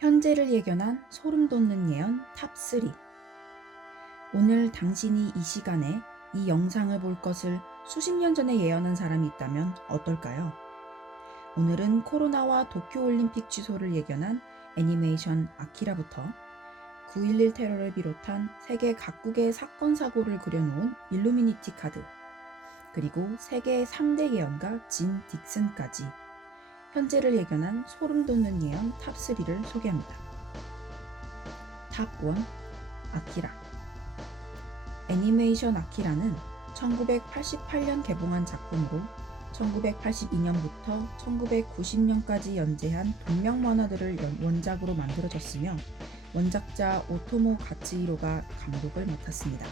현재를 예견한 소름 돋는 예언 탑3. 오늘 당신이 이 시간에 이 영상을 볼 것을 수십 년 전에 예언한 사람이 있다면 어떨까요? 오늘은 코로나와 도쿄올림픽 취소를 예견한 애니메이션 아키라부터 9.11 테러를 비롯한 세계 각국의 사건 사고를 그려놓은 일루미니티 카드, 그리고 세계의 3대 예언가 진 딕슨까지 현재를 예견한 소름 돋는 예언 탑3를 소개합니다. 탑1. 아키라. 애니메이션 아키라는 1988년 개봉한 작품으로 1982년부터 1990년까지 연재한 동명 만화들을 원작으로 만들어졌으며 원작자 오토모 가츠히로가 감독을 맡았습니다.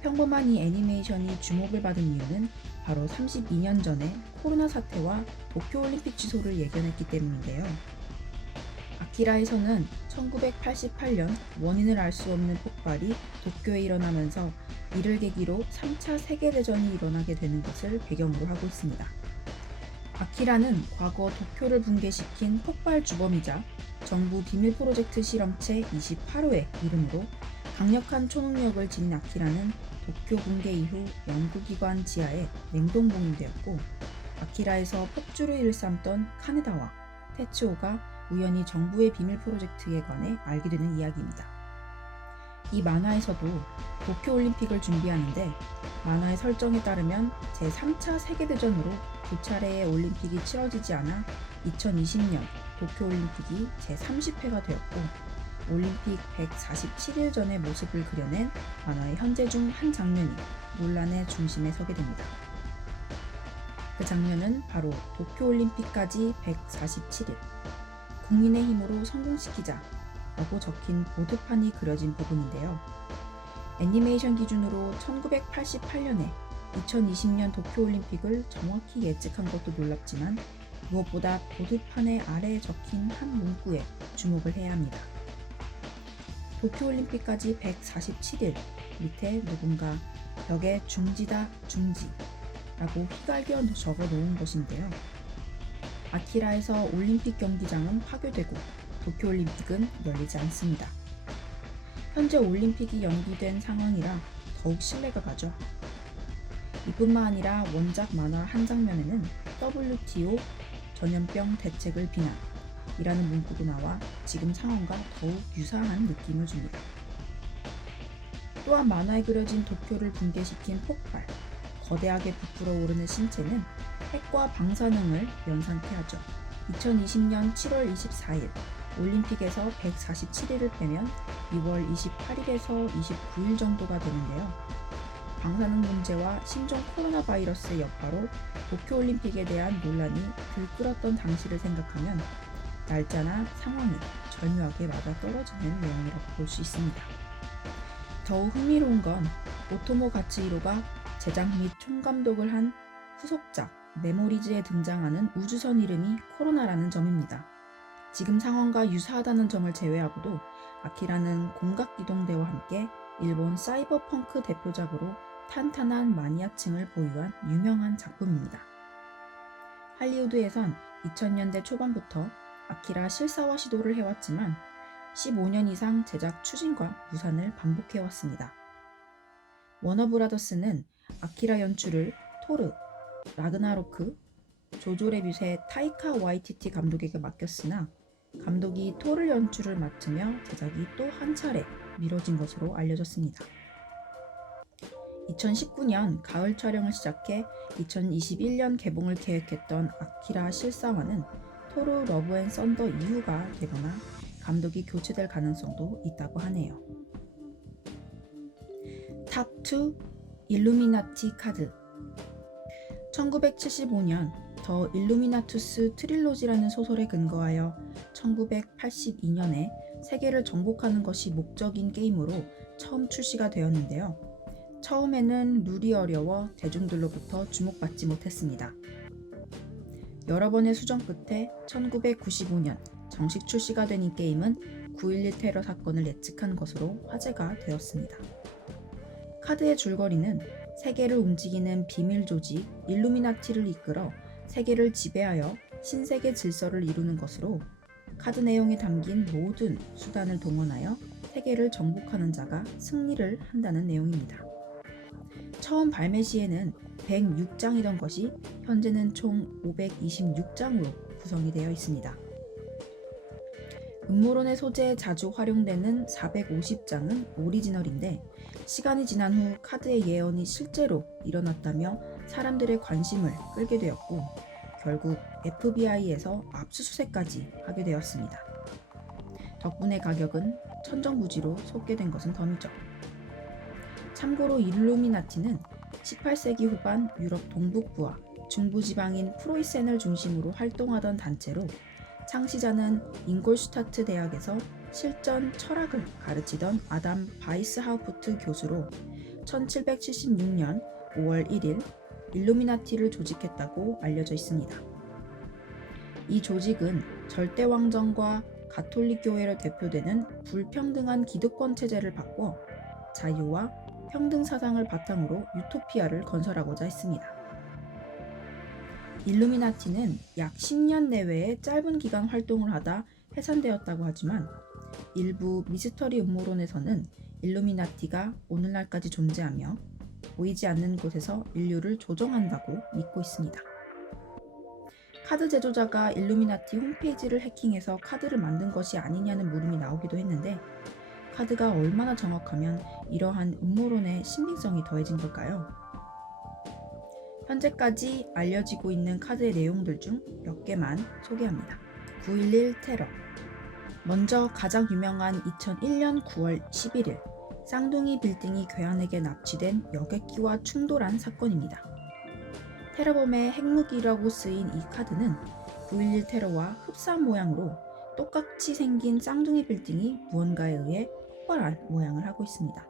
평범한 이 애니메이션이 주목을 받은 이유는 바로 32년 전에 코로나 사태와 도쿄올림픽 취소를 예견했기 때문인데요. 아키라에서는 1988년 원인을 알 수 없는 폭발이 도쿄에 일어나면서 이를 계기로 3차 세계대전이 일어나게 되는 것을 배경으로 하고 있습니다. 아키라는 과거 도쿄를 붕괴시킨 폭발 주범이자 정부 비밀 프로젝트 실험체 28호의 이름으로 강력한 초능력을 지닌 아키라는 도쿄 붕괴 이후 연구기관 지하에 냉동봉인되었고, 아키라에서 폭주를 일삼던 카네다와 테츠오가 우연히 정부의 비밀 프로젝트에 관해 알게 되는 이야기입니다. 이 만화에서도 도쿄올림픽을 준비하는데 만화의 설정에 따르면 제3차 세계대전으로 두 차례의 올림픽이 치러지지 않아 2020년 도쿄올림픽이 제30회가 되었고, 올림픽 147일 전의 모습을 그려낸 만화의 현재 중 한 장면이 논란의 중심에 서게 됩니다. 그 장면은 바로 도쿄올림픽까지 147일, 국민의 힘으로 성공시키자 라고 적힌 보드판이 그려진 부분인데요. 애니메이션 기준으로 1988년에 2020년 도쿄올림픽을 정확히 예측한 것도 놀랍지만 무엇보다 보드판의 아래에 적힌 한 문구에 주목을 해야 합니다. 도쿄올림픽까지 147일 밑에 누군가 벽에 중지다 중지 라고 휘갈겨 적어 놓은 것인데요. 아키라에서 올림픽 경기장은 파괴되고 도쿄올림픽은 열리지 않습니다. 현재 올림픽이 연기된 상황이라 더욱 신뢰가 가죠. 이뿐만 아니라 원작 만화 한 장면에는 WTO 전염병 대책을 비난 이라는 문구도 나와 지금 상황과 더욱 유사한 느낌을 줍니다. 또한 만화에 그려진 도쿄를 붕괴시킨 폭발, 거대하게 부풀어 오르는 신체는 핵과 방사능을 연상케 하죠. 2020년 7월 24일 올림픽에서 147일을 빼면 2월 28일에서 29일 정도가 되는데요. 방사능 문제와 신종 코로나 바이러스의 여파로 도쿄올림픽에 대한 논란이 들끓었던 당시를 생각하면 날짜나 상황이 절묘하게 맞아떨어지는 내용이라고 볼 수 있습니다. 더욱 흥미로운 건 오토모 가츠히로가 제작 및 총감독을 한 후속작 메모리즈에 등장하는 우주선 이름이 코로나라는 점입니다. 지금 상황과 유사하다는 점을 제외하고도 아키라는 공각이동대와 함께 일본 사이버펑크 대표작으로 탄탄한 마니아층을 보유한 유명한 작품입니다. 할리우드에선 2000년대 초반부터 아키라 실사화 시도를 해왔지만 15년 이상 제작 추진과 무산을 반복해왔습니다. 워너브라더스는 아키라 연출을 토르, 라그나로크, 조조 레빗의 타이카 와이티티 감독에게 맡겼으나 감독이 토르 연출을 맡으며 제작이 또 한 차례 미뤄진 것으로 알려졌습니다. 2019년 가을 촬영을 시작해 2021년 개봉을 계획했던 아키라 실사화는 토르 러브 앤 썬더 이후가 되거나 감독이 교체될 가능성도 있다고 하네요. 탑2 일루미나티 카드. 1975년 더 일루미나투스 트릴로지라는 소설에 근거하여 1982년에 세계를 정복하는 것이 목적인 게임으로 처음 출시가 되었는데요. 처음에는 룰이 어려워 대중들로부터 주목받지 못했습니다. 여러 번의 수정 끝에 1995년 정식 출시가 된 이 게임은 9.11 테러 사건을 예측한 것으로 화제가 되었습니다. 카드의 줄거리는 세계를 움직이는 비밀 조직 일루미나티를 이끌어 세계를 지배하여 신세계 질서를 이루는 것으로 카드 내용에 담긴 모든 수단을 동원하여 세계를 정복하는 자가 승리를 한다는 내용입니다. 처음 발매 시에는 106장이던 것이 현재는 총 526장으로 구성이 되어 있습니다. 음모론의 소재에 자주 활용되는 450장은 오리지널인데 시간이 지난 후 카드의 예언이 실제로 일어났다며 사람들의 관심을 끌게 되었고 결국 FBI에서 압수수색까지 하게 되었습니다. 덕분에 가격은 천정부지로 솟게 된 것은 덤이죠. 참고로 일루미나티는 18세기 후반 유럽 동북부와 중부지방인 프로이센을 중심으로 활동하던 단체로 창시자는 잉골슈타트 대학에서 실전 철학을 가르치던 아담 바이스하우프트 교수로 1776년 5월 1일 일루미나티를 조직했다고 알려져 있습니다. 이 조직은 절대왕정과 가톨릭 교회로 대표되는 불평등한 기득권 체제를 바꿔 자유와 평등 사상을 바탕으로 유토피아를 건설하고자 했습니다. 일루미나티는 약 10년 내외의 짧은 기간 활동을 하다 해산되었다고 하지만 일부 미스터리 음모론에서는 일루미나티가 오늘날까지 존재하며 보이지 않는 곳에서 인류를 조종한다고 믿고 있습니다. 카드 제조자가 일루미나티 홈페이지를 해킹해서 카드를 만든 것이 아니냐는 물음이 나오기도 했는데 카드가 얼마나 정확하면 이러한 음모론의 신빙성이 더해진 걸까요? 현재까지 알려지고 있는 카드의 내용들 중 몇 개만 소개합니다. 9.11 테러. 먼저 가장 유명한 2001년 9월 11일 쌍둥이 빌딩이 괴한에게 납치된 여객기와 충돌한 사건입니다. 테러범의 핵무기라고 쓰인 이 카드는 9.11 테러와 흡사한 모양으로 똑같이 생긴 쌍둥이 빌딩이 무언가에 의해 폭발한 모양을 하고 있습니다.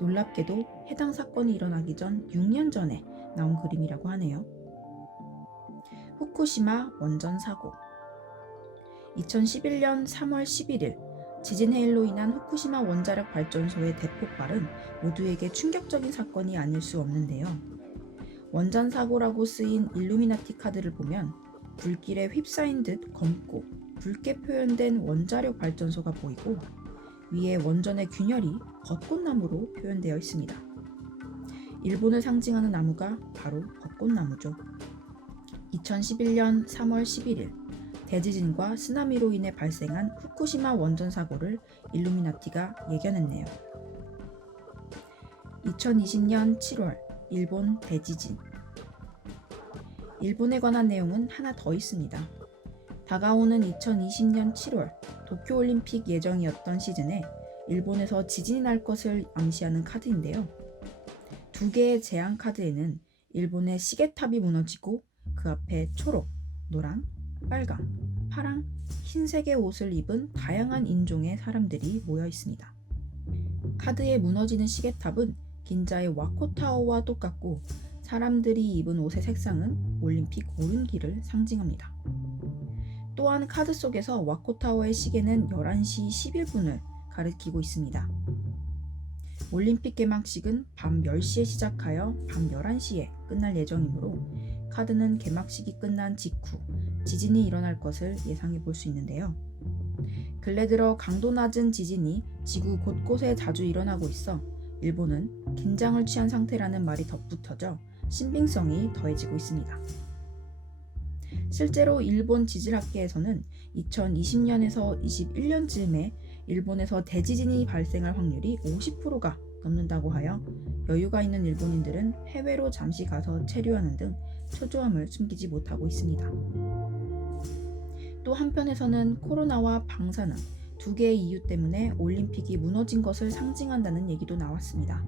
놀랍게도 해당 사건이 일어나기 전 6년 전에 나온 그림이라고 하네요. 후쿠시마 원전 사고. 2011년 3월 11일 지진 해일로 인한 후쿠시마 원자력 발전소의 대폭발은 모두에게 충격적인 사건이 아닐 수 없는데요. 원전 사고라고 쓰인 일루미나티 카드를 보면 불길에 휩싸인 듯 검고 붉게 표현된 원자력 발전소가 보이고 위에 원전의 균열이 벚꽃나무로 표현되어 있습니다. 일본을 상징하는 나무가 바로 벚꽃나무죠. 2011년 3월 11일 대지진과 쓰나미로 인해 발생한 후쿠시마 원전 사고를 일루미나티가 예견했네요. 2020년 7월 일본 대지진. 일본에 관한 내용은 하나 더 있습니다. 다가오는 2020년 7월 도쿄올림픽 예정이었던 시즌에 일본에서 지진이 날 것을 암시하는 카드인데요. 두 개의 제한 카드에는 일본의 시계탑이 무너지고 그 앞에 초록, 노랑, 빨강, 파랑, 흰색의 옷을 입은 다양한 인종의 사람들이 모여 있습니다. 카드에 무너지는 시계탑은 긴자의 와코타워와 똑같고 사람들이 입은 옷의 색상은 올림픽 오륜기를 상징합니다. 또한 카드 속에서 와코타워의 시계는 11시 11분을 가리키고 있습니다. 올림픽 개막식은 밤 10시에 시작하여 밤 11시에 끝날 예정이므로 카드는 개막식이 끝난 직후 지진이 일어날 것을 예상해 볼 수 있는데요. 근래 들어 강도 낮은 지진이 지구 곳곳에 자주 일어나고 있어 일본은 긴장을 취한 상태라는 말이 덧붙여져 신빙성이 더해지고 있습니다. 실제로 일본 지질학계에서는 2020년에서 21년쯤에 일본에서 대지진이 발생할 확률이 50%가 넘는다고 하여 여유가 있는 일본인들은 해외로 잠시 가서 체류하는 등 초조함을 숨기지 못하고 있습니다. 또 한편에서는 코로나와 방사능 두 개의 이유 때문에 올림픽이 무너진 것을 상징한다는 얘기도 나왔습니다.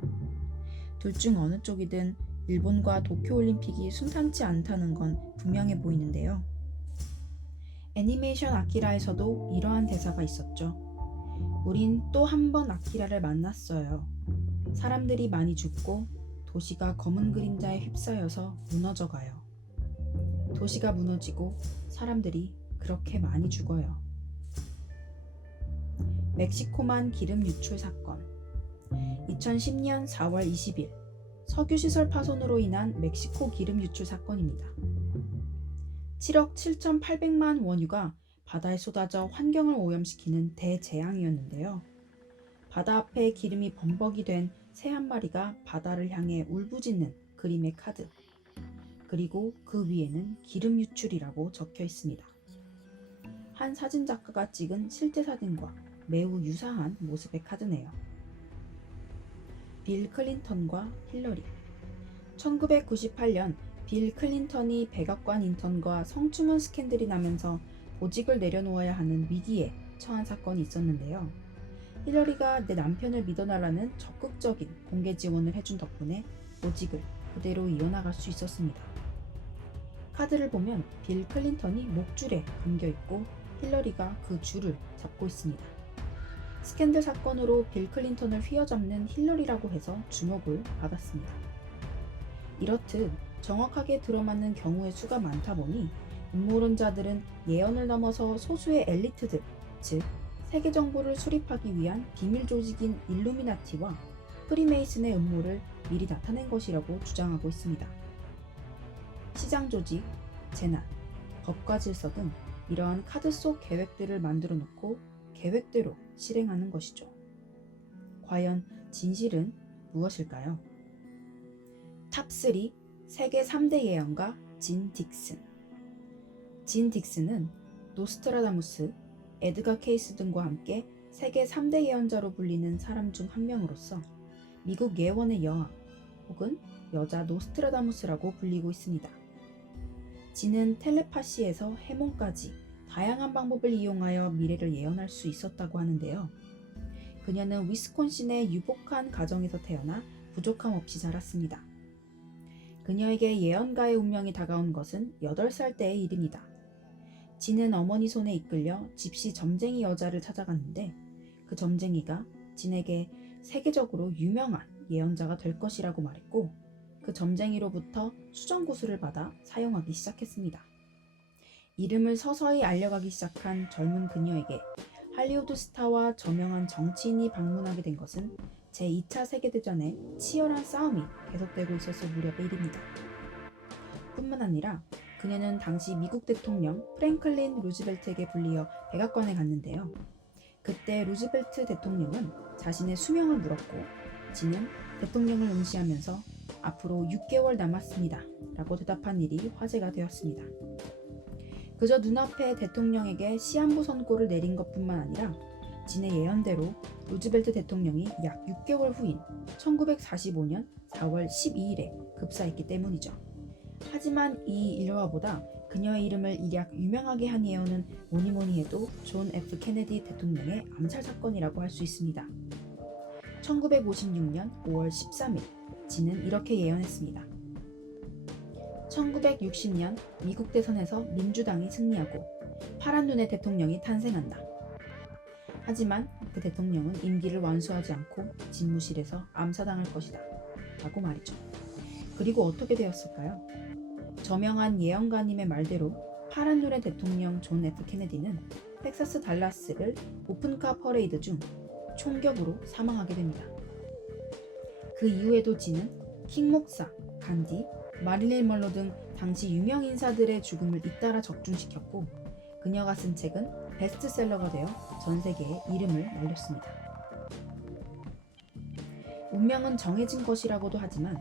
둘 중 어느 쪽이든 일본과 도쿄올림픽이 순탄치 않다는 건 분명해 보이는데요. 애니메이션 아키라에서도 이러한 대사가 있었죠. 우린 또 한 번 아키라를 만났어요. 사람들이 많이 죽고 도시가 검은 그림자에 휩싸여서 무너져가요. 도시가 무너지고 사람들이 그렇게 많이 죽어요. 멕시코만 기름 유출 사건. 2010년 4월 20일 석유시설 파손으로 인한 멕시코 기름 유출 사건입니다. 7억 7,800만 원유가 바다에 쏟아져 환경을 오염시키는 대재앙이었는데요. 바다 앞에 기름이 범벅이 된 새 한 마리가 바다를 향해 울부짖는 그림의 카드. 그리고 그 위에는 기름 유출이라고 적혀 있습니다. 한 사진작가가 찍은 실제 사진과 매우 유사한 모습의 카드네요. 빌 클린턴과 힐러리. 1998년 빌 클린턴이 백악관 인턴과 성추문 스캔들이 나면서 보직을 내려놓아야 하는 위기에 처한 사건이 있었는데요. 힐러리가 내 남편을 믿어달라는 적극적인 공개 지원을 해준 덕분에 보직을 그대로 이어나갈 수 있었습니다. 카드를 보면 빌 클린턴이 목줄에 감겨있고 힐러리가 그 줄을 잡고 있습니다. 스캔들 사건으로 빌 클린턴을 휘어잡는 힐러리라고 해서 주목을 받았습니다. 이렇듯 정확하게 들어맞는 경우의 수가 많다 보니 음모론자들은 예언을 넘어서 소수의 엘리트들, 즉 세계 정부를 수립하기 위한 비밀 조직인 일루미나티와 프리메이슨의 음모를 미리 나타낸 것이라고 주장하고 있습니다. 시장 조직, 재난, 법과 질서 등 이러한 카드 속 계획들을 만들어 놓고 계획대로 실행하는 것이죠. 과연 진실은 무엇일까요? 탑3 세계 3대 예언가 진 딕슨. 진 딕슨은 노스트라다무스, 에드가 케이스 등과 함께 세계 3대 예언자로 불리는 사람 중 한 명으로서 미국 예언의 여왕 혹은 여자 노스트라다무스라고 불리고 있습니다. 진은 텔레파시에서 해몽까지 다양한 방법을 이용하여 미래를 예언할 수 있었다고 하는데요. 그녀는 위스콘신의 유복한 가정에서 태어나 부족함 없이 자랐습니다. 그녀에게 예언가의 운명이 다가온 것은 8살 때의 일입니다. 진은 어머니 손에 이끌려 집시 점쟁이 여자를 찾아갔는데 그 점쟁이가 진에게 세계적으로 유명한 예언자가 될 것이라고 말했고 그 점쟁이로부터 수정구슬을 받아 사용하기 시작했습니다. 이름을 서서히 알려가기 시작한 젊은 그녀에게 할리우드 스타와 저명한 정치인이 방문하게 된 것은 제2차 세계대전의 치열한 싸움이 계속되고 있었을 무렵의 일입니다. 뿐만 아니라 그녀는 당시 미국 대통령 프랭클린 루즈벨트에게 불리어 백악관에 갔는데요. 그때 루즈벨트 대통령은 자신의 수명을 물었고 진은 대통령을 응시하면서 앞으로 6개월 남았습니다 라고 대답한 일이 화제가 되었습니다. 그저 눈앞에 대통령에게 시한부 선고를 내린 것뿐만 아니라 진의 예언대로 루즈벨트 대통령이 약 6개월 후인 1945년 4월 12일에 급사했기 때문이죠. 하지만 이 일화보다 그녀의 이름을 일약 유명하게 한 예언은 뭐니뭐니 해도 존 F 케네디 대통령의 암살 사건이라고 할 수 있습니다. 1956년 5월 13일 진은 이렇게 예언했습니다. 1960년 미국 대선에서 민주당이 승리하고 파란 눈의 대통령이 탄생한다. 하지만 그 대통령은 임기를 완수하지 않고 집무실에서 암사당할 것이다 라고 말이죠. 그리고 어떻게 되었을까요? 저명한 예언가님의 말대로 파란 눈의 대통령 존 F 케네디는 텍사스 달라스를 오픈카 퍼레이드 중 총격으로 사망하게 됩니다. 그 이후에도 진은 킹 목사, 간디, 마릴린 먼로 등 당시 유명 인사들의 죽음을 잇따라 적중시켰고 그녀가 쓴 책은 베스트셀러가 되어 전 세계에 이름을 날렸습니다. 운명은 정해진 것이라고도 하지만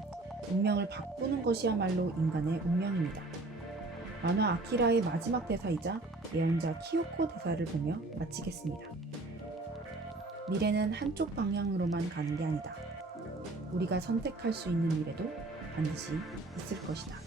운명을 바꾸는 것이야말로 인간의 운명입니다. 만화 아키라의 마지막 대사이자 예언자 키요코 대사를 보며 마치겠습니다. 미래는 한쪽 방향으로만 가는 게 아니다. 우리가 선택할 수 있는 미래도 반드시 있을 것이다.